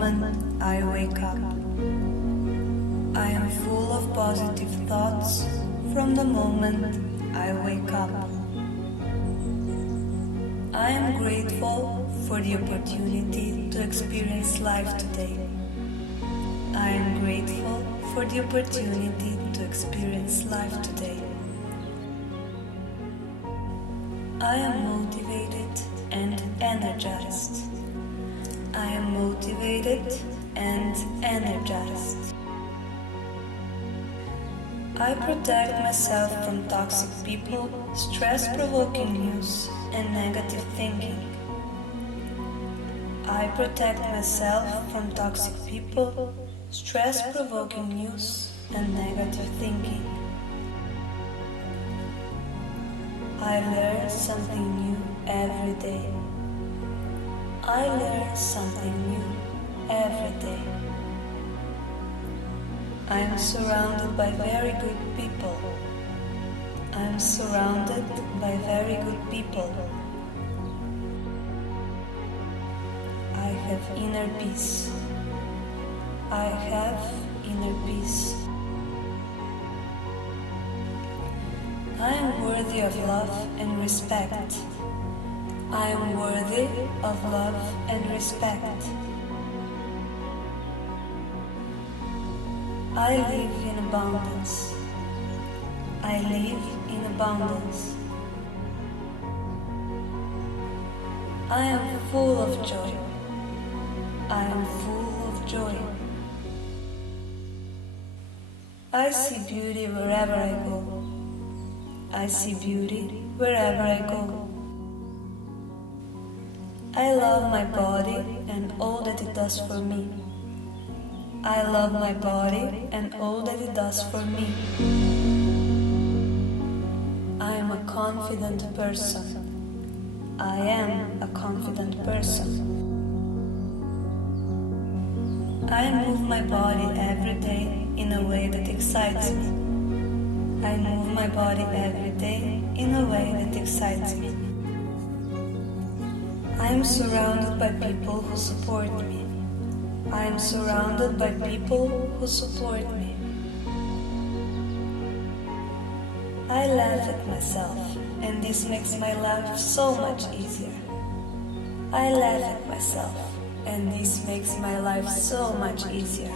moment I wake up. I am full of positive thoughts from the moment I wake up. I am grateful for the opportunity to experience life today. I am grateful for the opportunity to experience life today. I am motivated and energized. I am motivated and energized. I protect myself from toxic people, stress-provoking news, and negative thinking. I protect myself from toxic people, stress-provoking news, and negative thinking. I learn something new every day. I learn something new every day. I am surrounded by very good people. I am surrounded by very good people. I have inner peace. I have inner peace. I am worthy of love and respect. I am worthy of love and respect. I live in abundance. I live in abundance. I am full of joy. I am full of joy. I see beauty wherever I go. I see beauty wherever I go. I love my body and all that it does for me. I love my body and all that it does for me. I am a confident person. I am a confident person. I move my body every day in a way that excites me. I move my body every day in a way that excites me. I am surrounded by people who support me. I am surrounded by people who support me. I laugh at myself, and this makes my life so much easier. I laugh at myself, and this makes my life so much easier.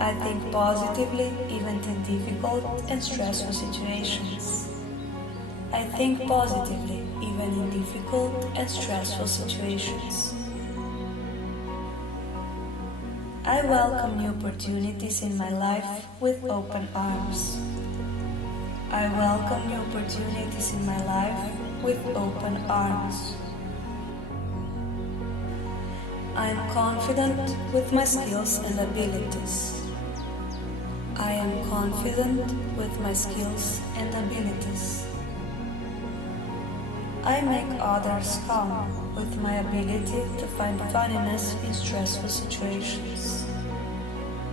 I think positively even in difficult and stressful situations. I think positively even in difficult and stressful situations. I welcome new opportunities in my life with open arms. I welcome new opportunities in my life with open arms. I am confident with my skills and abilities. I am confident with my skills and abilities. I make others calm with my ability to find funniness in stressful situations.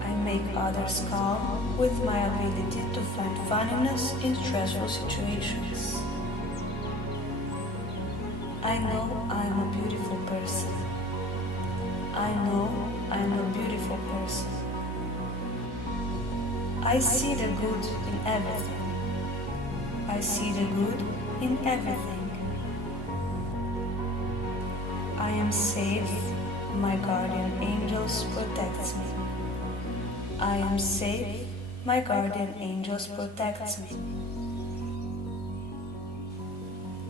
I make others calm with my ability to find funniness in stressful situations. I know I am a beautiful person. I know I am a beautiful person. I see the good in everything. I see the good in everything. I am safe. My guardian angels protects me. I am safe. My guardian angels protects me.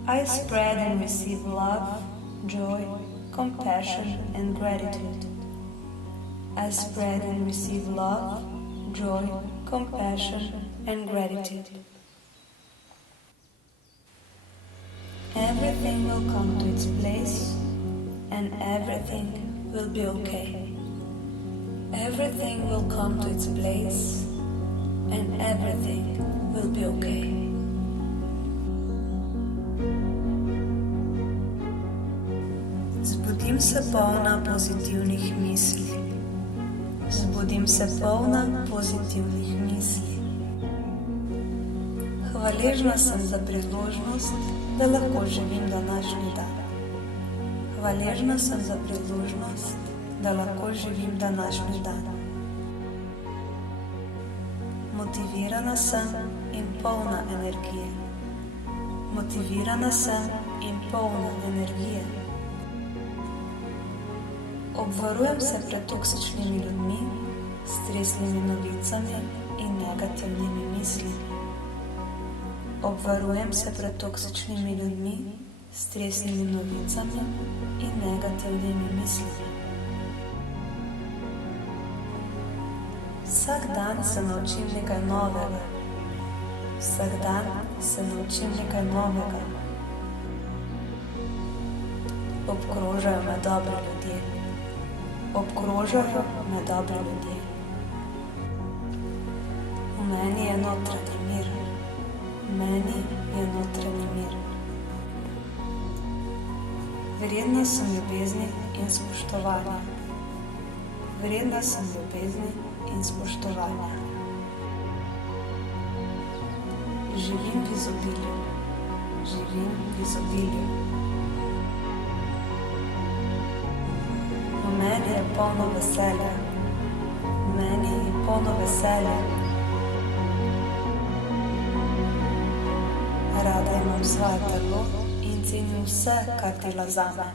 I spread and receive love, joy, compassion, and gratitude. I spread and receive love, joy, compassion, and gratitude. Everything will come to its place, and everything will be okay. Everything will come to its place, and everything will be okay. Zbudim se polna pozitivnih misli. Zbudim se polna pozitivnih misli. Hvaležna sem za priložnost, da lahko živim današnji dan. Hvaležna sem za priložnost, da lahko živim današnji dan. Motivirana sem in polna energije. Motivirana sem in polna energije. Obvarujem se pred toksičnimi ljudmi, stresnimi novicami in negativnimi misli. Obvarujem se pred toksičnimi ljudmi, stresnimi novicami in negativnimi mislimi. Vsak dan se naučim nekaj novega. Vsak dan se naučim nekaj novega. Obkrožajo me dobri ljudje. Obkrožajo me dobri ljudje. V meni je notranji mir. V meni je notranji mir. Vredna sem ljubezni in spoštovanja. Vredna sem ljubezni in spoštovanja. Živim v izobilju. Živim v izobilju. V meni je polno veselja. V meni je polno veselja. Rada imam svoje telo in cenim vse, kar dela zame.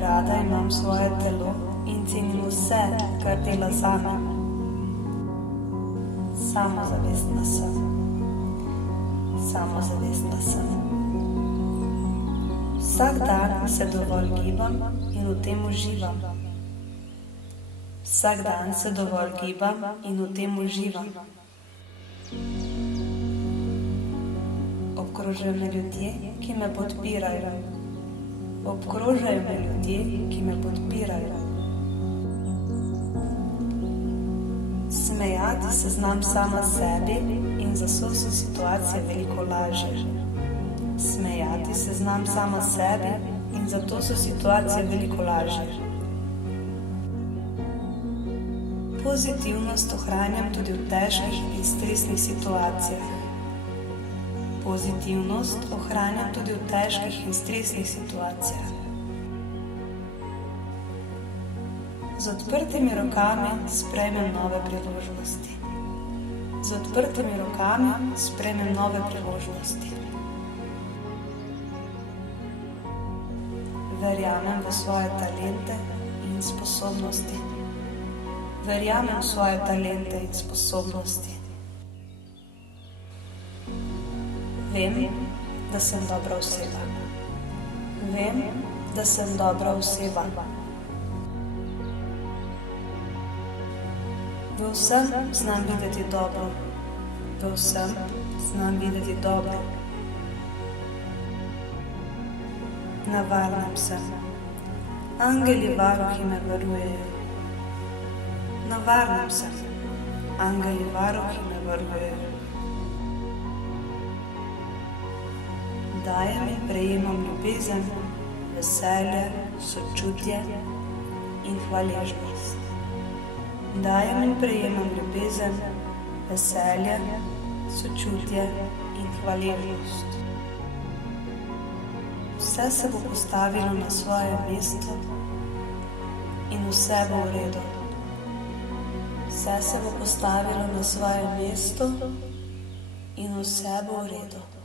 Rada imam svoje telo in cenim vse, kar dela zame. Samozavestna sem. Samozavestna sem. Vsak dan se dovolj gibam in v tem uživam. Vsak dan se dovolj gibam in v tem uživam. Obkrožajo me ljudje, ki me podpirajo. Obkrožajo me ljudje, ki me podpirajo. Smejati se znam sama sebi in zato so situacije veliko lažje. Smejati se znam sama sebi in zato so situacije veliko lažje. Pozitivnost ohranjam tudi v težkih in stresnih situacijah. Pozitivnost ohranjam tudi v težkih in stresnih situacijah. Z odprtimi rokami sprejmem nove priložnosti. Z odprtimi rokami sprejmem nove priložnosti. Verjamem v svoje talente in sposobnosti. Verjamem v svoje talente in sposobnosti. Vem, da sem dobra oseba. Vem, da sem dobra oseba. V vsem znam videti dobro. V vsem znam videti dobro. Na varnem sem. Angeli varuhi me varujejo. Na varnem sem. Angeli varuhi me varujejo. Dajem in prejemam ljubezen, veselje, sočutje in hvaležnost. Dajem in prejemam ljubezen, veselje, sočutje in hvaležnost. Vse se bo postavilo na svoje mesto in vse bo v redu. Vse se bo postavilo na svoje mesto in vse bo v redu.